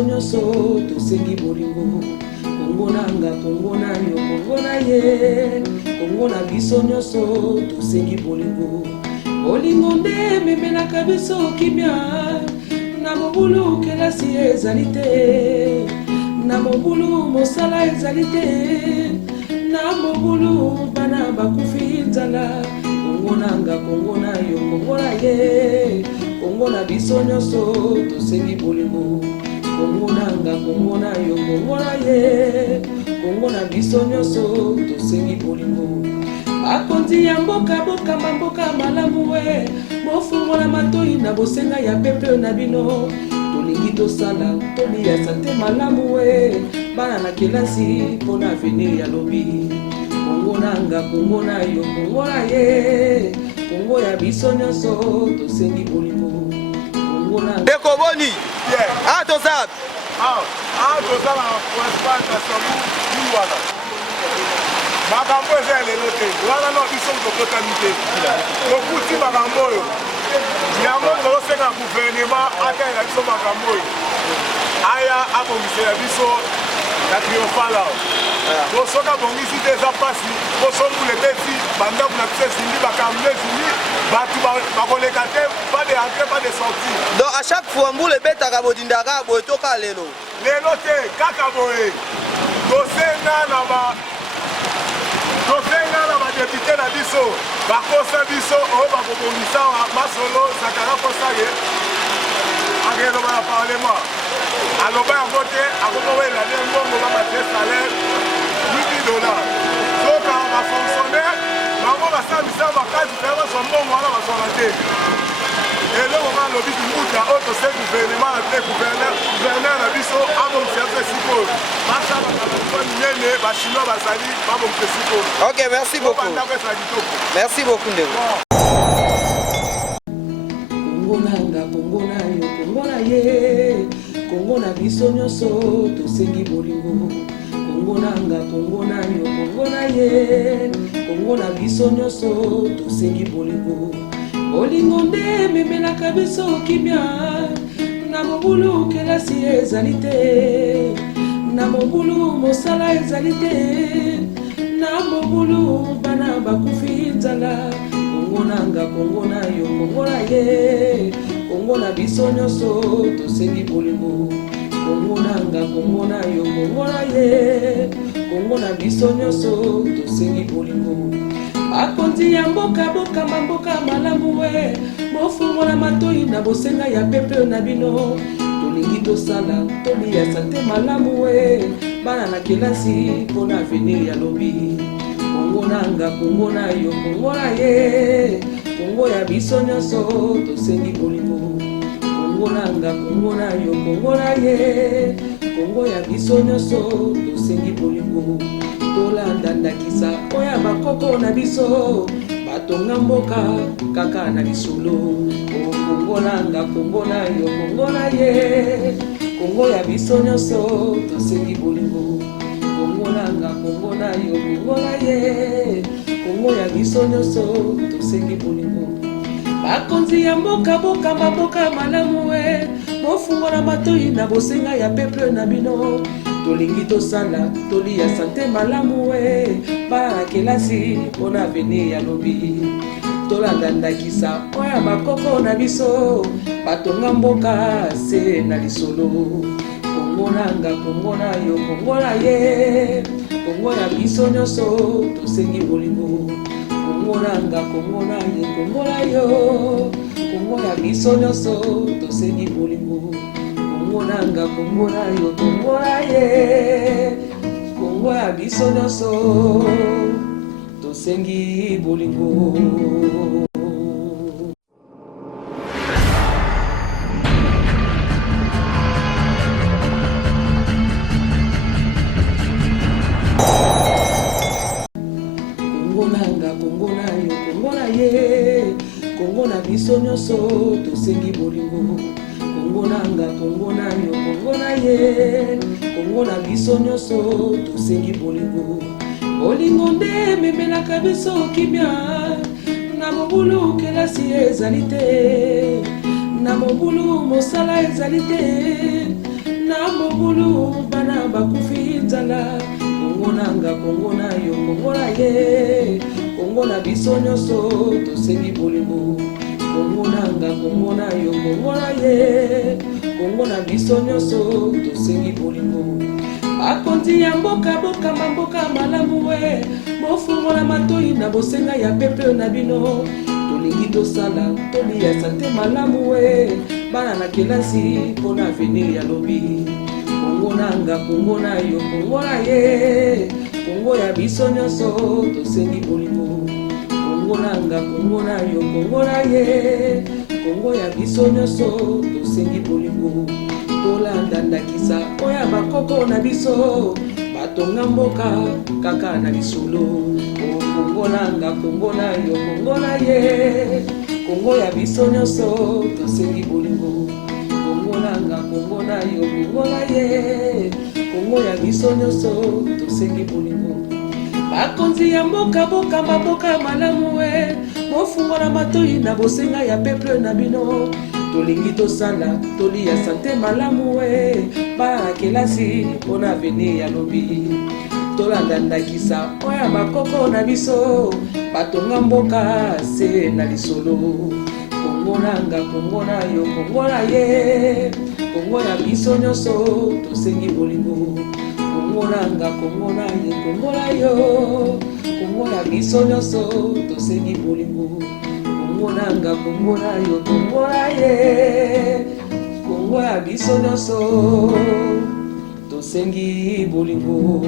biso nyonso tosengi bolingo. Kongo nanga, Kongo na yo, Kongo na ye. Kongo na biso nyonso tosengi bolingo. Bolingo nde memelaka biso kimia. Na mobulu kelasi ezali te. Na mobulu mosala ezali te. Na mobulu bana bakufi nzala. Kongo nanga, Kongo na yo, Kongo na ye. Kongo na biso nyonso tosengi bolingo. Kongo nanga, Kongo na yo, Kongo na ye. Kongo na biso nyonso tosengi bolingo. Bakonzi ya mboka boka mboka malamu we. Mofungola matoi na bosenga ya pepe na bino. Tolingi tosala toli ya sante malamu we. Bana na kelasi pona avenir ya lobi. Kongo nanga, Kongo na yo, Kongo na ye. Kongo ya biso nyonso tosengi bolingo. Kongo nanga Deko boni tozab tozala pour exploitation wala makambo eza lelo te wana no biso tokotani te tokuti makambo oyo yango tozosenga gouvernement atayela biso makambo oyo aya abongisela biso na triomphale tosoka bongisi te eza mpasi posongula ebeti bandako na biso esindi bakambo esindi bato bakoleka te pas de entrée pas de sortie. Donc à chaque fois mbula ebetaka bodindaka boye toka lelo te kaka boye tosenga na badepute na biso bakosa biso oyo bakobongisa masolo zakara kosage akeloba na parlement aloba yango te akokowela nde mbongo babatie salaire $8 soka bafonctionnaire bango basambisa makasi pe bazwa mbongo wana bazwaka te eloko nga alobi kimbuta oyo tose gouvernement na te gouverneur na biso abongisa biso esikoyo basalaka bato minene bachinois bazali babongisa esikoyo. Ok, merci beaucoup. bandako ezala kitoko. Merci beaucoup ndeko. Kongo nanga, Kongo na yo, Kongo na ye. Kongo na biso nyonso tosengi bolingo. Kongo nanga, Kongo na yo, Kongo na ye. Kongo na biso nyonso tosengi bolingo. Bolingo nde memelaka biso kimia. Na mobulu kelasi ezali te. Na mobulu mosala ezali te. Na mobulu bana bakufi nzala. Kongo nanga, Kongo na yo, Kongo na ye. Kongo na biso nyonso tosengi bolingo. Kongo nanga, Kongo na yo, Kongo na ye. Kongo na biso nyonso tosengi bolingo. Bakonzi ya mboka boka mboka malamu we. Mofungola matoi na bosenga ya pepe na bino. Tolingi tosala toli ya sante malamu we. Bana na kelasi pona avenir ya lobi. Kongo nanga, Kongo na yo, Kongo na ye. Kongo ya biso nyonso tosengi bolingo. Kongo nanga, Kongo na yo, Kongo na ye. Kongo ya biso nyonso tosengi bolingo. Tolanda ndakisa oya bakoko na biso. Batonga mboka kaka na lisolo. Kongo nanga, Kongo na yo, Kongo na ye. Kongo ya biso nyonso tosengi bolingo. Kongo nanga, Kongo na yo, Kongo na ye. Kongo ya biso nyonso tosengi bolingo. Bakonzi ya mboka boka mboka malamu we. Mofungola matoi na bosenga ya peple na bino. Tolingi tosala toli ya sante malamu we. Bana kelasi pona avenir ya lobi. Tolanda ndakisa oya bakoko na biso. Batonga mboka se na lisolo. Kongo nanga, Kongo na yo, Kongo na ye. Kongo ya biso nyonso tosengi bolingo. Kongo nanga, Kongo na ye, Kongo na yo. Kongo ya biso nyonso tosengi bolingo. Kongo nanga, Kongo na yo, Kongo na ye. Kongo ya biso nyonso tosengi bolingo. Kongo na biso nyonso tosengi bolingo. Kongo nanga, Kongo na yo, Kongo na ye. Kongo na biso nyonso tosengi bolingo. Bolingo nde memelaka biso kimia. Na mobulu kelasi ezali te. Na mobulu mosala ezali te. na mobulu bana bakufi nzala. Kongo nanga Kongo na yo Kongo na ye, Kongo na biso nyonso tosengi bolingo. Kongo nanga Kongo na yo Kongo na ye, Kongo na biso nyonso tosengi bolingo. Bakonzi ya mboka mboka malamu we, bofungola matoi na bosenga ya peuple na bino. Tolingi tosala tolia sante malamu we, bana na kelasi mpona avenir ya lobi. Kongo nanga Kongo na yo Kongo na ye, Kongo ya biso nyonso tosengi bolingo. Kongo nanga Kongo na yo Kongo na ye, Kongo ya biso nyonso tosengi bolingo. Tolanda ndakisa oya bakoko na biso, batonga mboka kaka na lisolo. Kongo nanga Kongo na yo Kongo na ye, Kongo ya biso nyonso tosengi bolingo. Kongo nanga Kongo na yo Kongo na ye, Kongo ya biso nyonso tosengi bolingo. Bakonzi ya mboka maboka malamu we, bofungola matoi na bosenga ya peuple na bino. Tolingi tosala tolia sante malamu we, bana kelasi mpona avenir ya lobi. Tolanda ndakisa oya bakoko na biso, batonga mboka se na lisolo. Kongo nanga Kongo na yo Kongo na ye, Kongo ya biso nyonso tosengi bolingo. Kongo nanga Kongo na ye Kongo na yo, Kongo ya biso nyonso tosengi bolingo. Kongo nanga Kongo na yo Kongo na ye, Kongo ya biso nyonso tosengi bolingo.